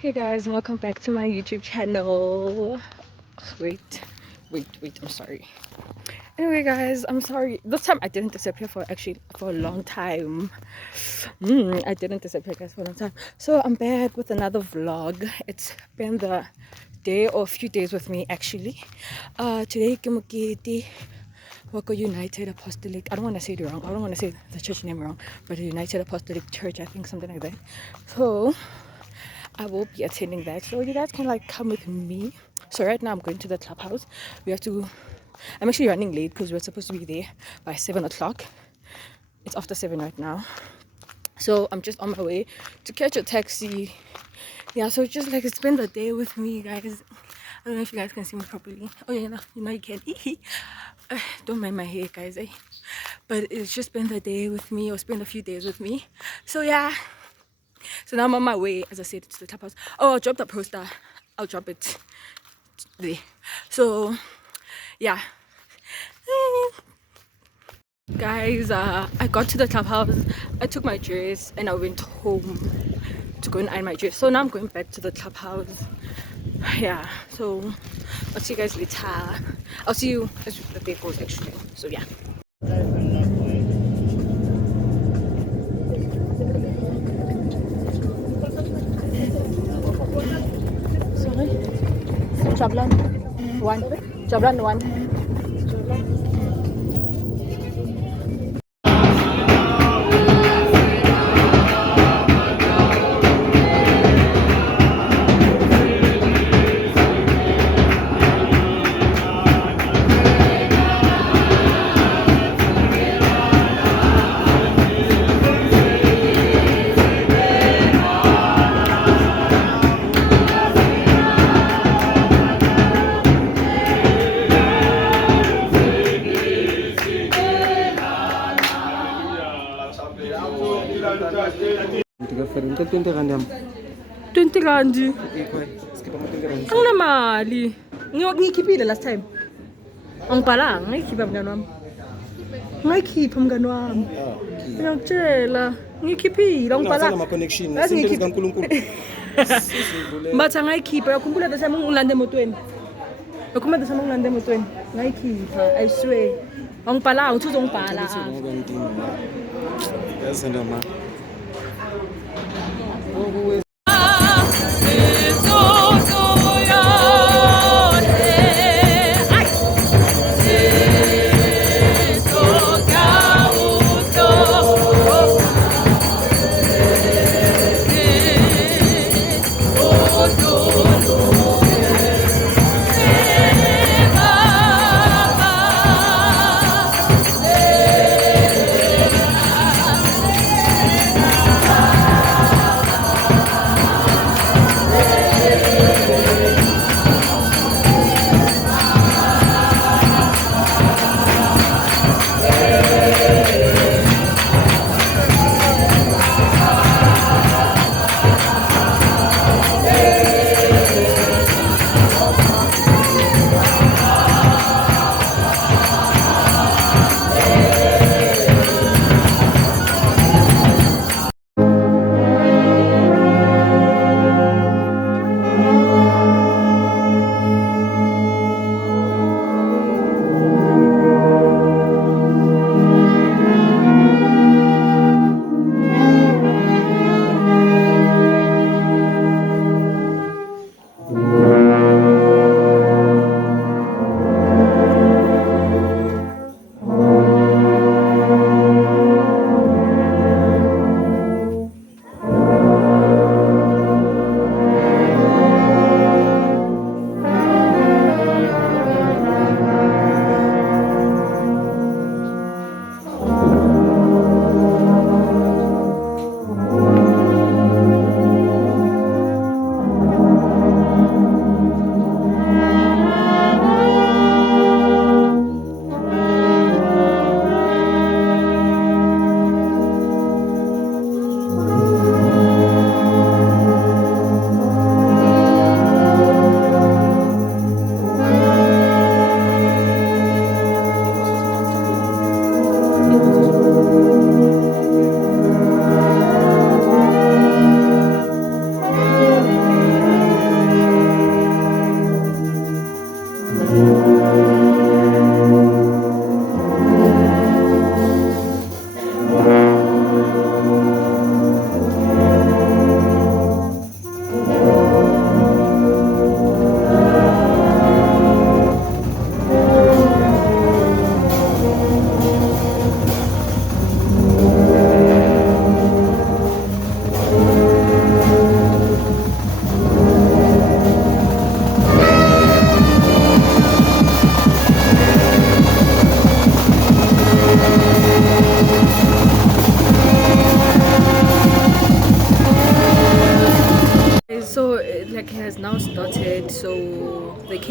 Hey guys, welcome back to my YouTube channel. Wait, I'm sorry. Anyway guys, I'm sorry. This time I didn't disappear for a long time. I didn't disappear guys for a long time. So I'm back with another vlog. It's been the day or a few days with me actually. Today Kimukiti Wako United Apostolic. I don't want to say it wrong. I don't want to say the church name wrong, but the United Apostolic Church, I think something like that. So I will be attending that, so you guys can like come with me. So right now I'm going to the clubhouse. I'm actually running late because we're supposed to be there by 7 o'clock. It's after 7 right now, so I'm just on my way to catch a taxi. Yeah, so just like spend the day with me guys. I don't know if you guys can see me properly. Oh yeah, no, you can. Don't mind my hair guys, eh? But it's just spend the day with me or spend a few days with me. So yeah, so now I'm on my way, as I said, to the tap house. Oh, I'll drop the poster. I'll drop it there. So, yeah. Guys, I got to the club house. I took my dress and I went home to go and iron my dress. So now I'm going back to the club house. Yeah, so I'll see you guys later. I'll see you as the day goes actually. So yeah. Jablan one. Jablan one. Ka 20 rand yam. 20 rand. Skip ama 20 rand. Anginamali. Ngiyikhiphile last time. Angibhalanga, ngayikhipha mngani wami. Ngayikhipha mngani wami. Ngiyakutshela. Ngiyikhiphile, angibhalanga. Ama connection. Izinto zikaNkulunkulu. Bathi angayikhipha. Yakhumbula the time ngilanda emotweni. Yakhumbula the time ngilanda emotweni. Ngayikhipha, I swear. Angibhalanga, uthi uzongibhala. Yazenda ma.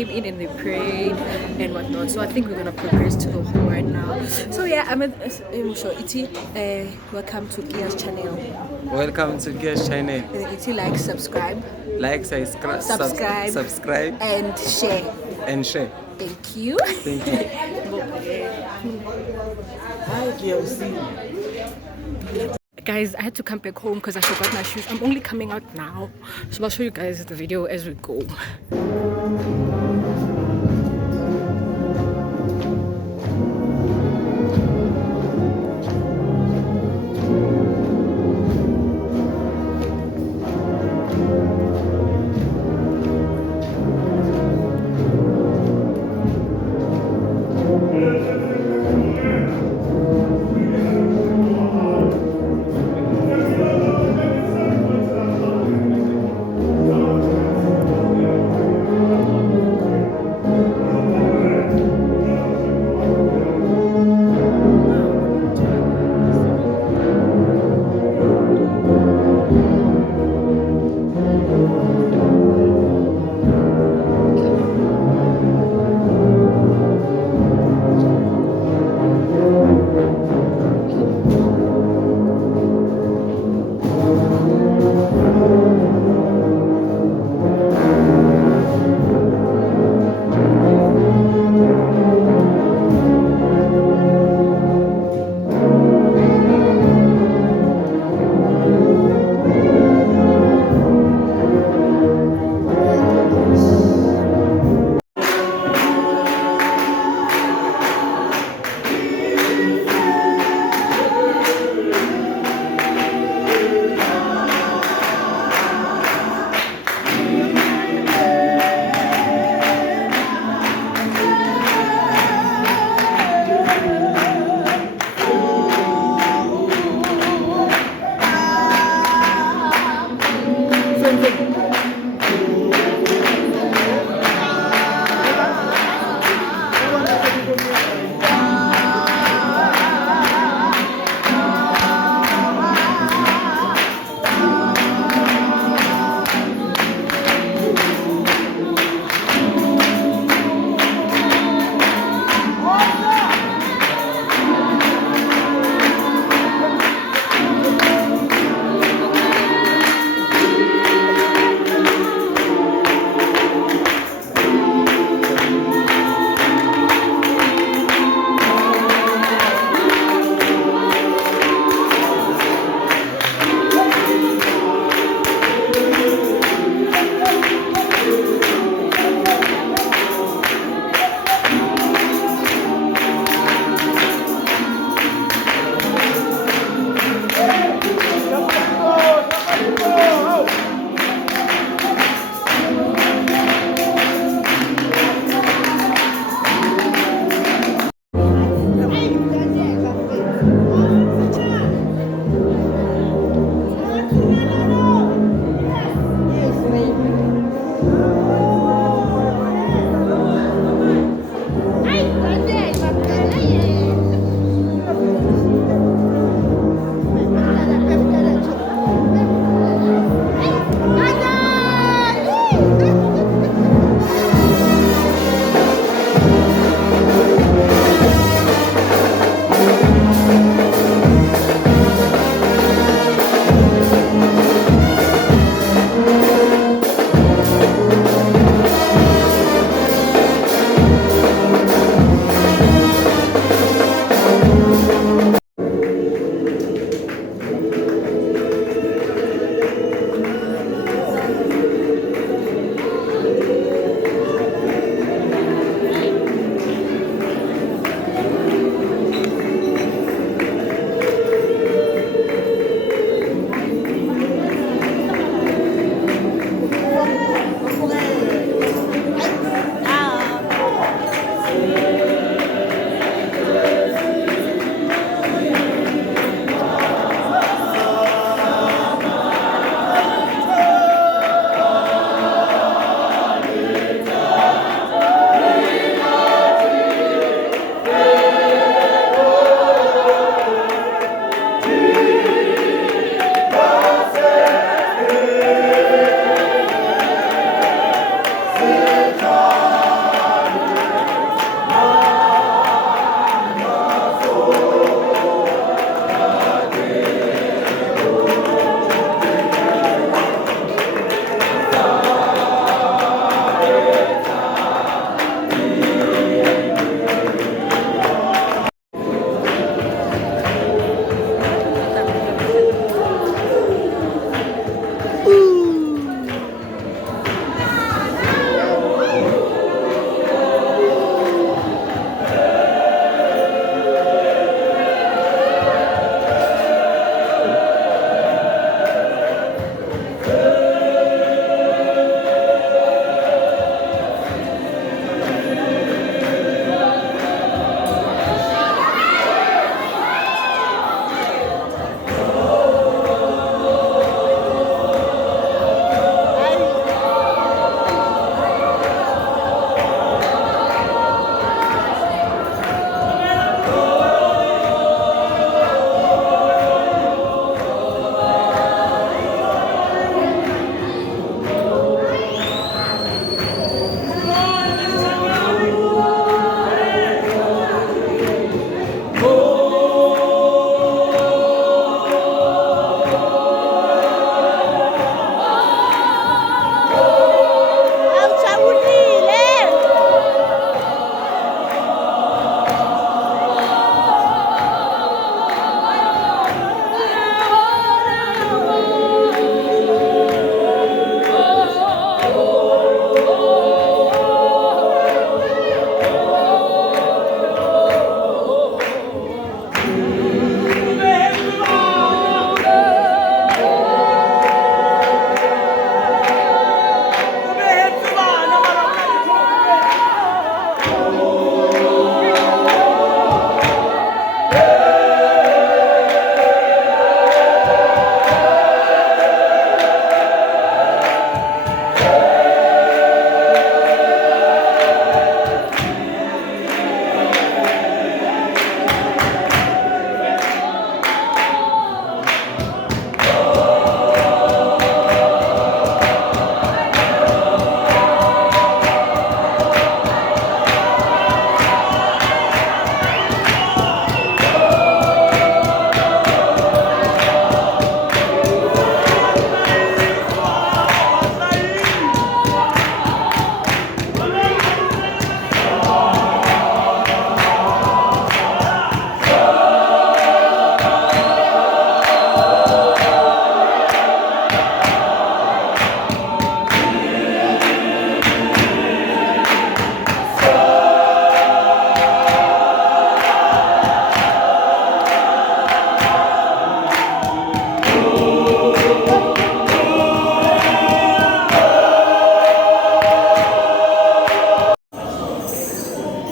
came in and they prayed and whatnot. So I think we're gonna progress to the hall right now. So yeah, I'm at sure Iti. Welcome to Gia's channel. Welcome to Gia's channel. Iti, like, subscribe, Like, subscribe, and share. and share. Thank you. Thank you. Hi, Gia. Guys, I had to come back home because I forgot my shoes. I'm only coming out now, so I'll show you guys the video as we go.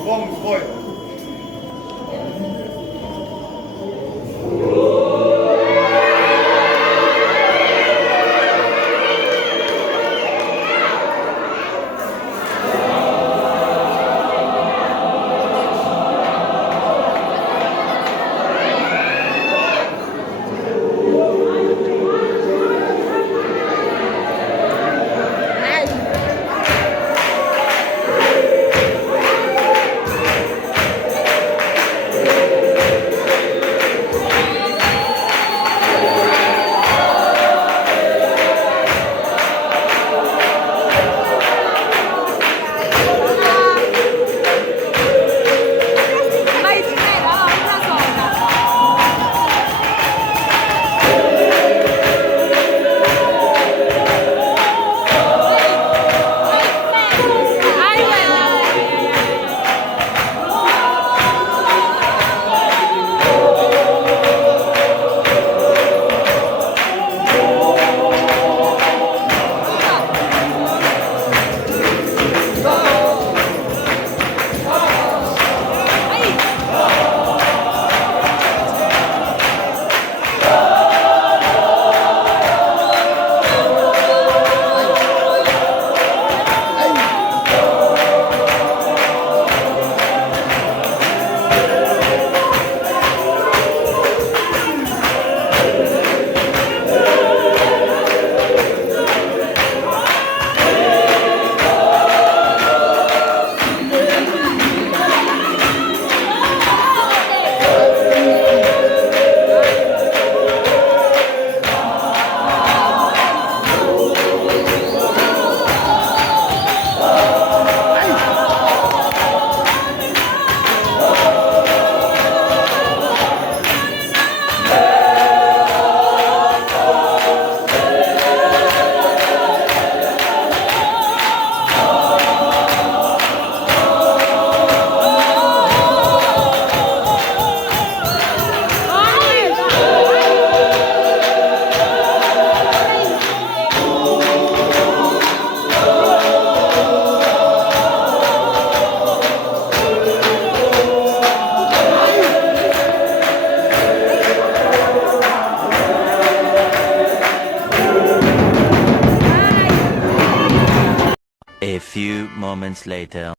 Vamos, foi. A few moments later.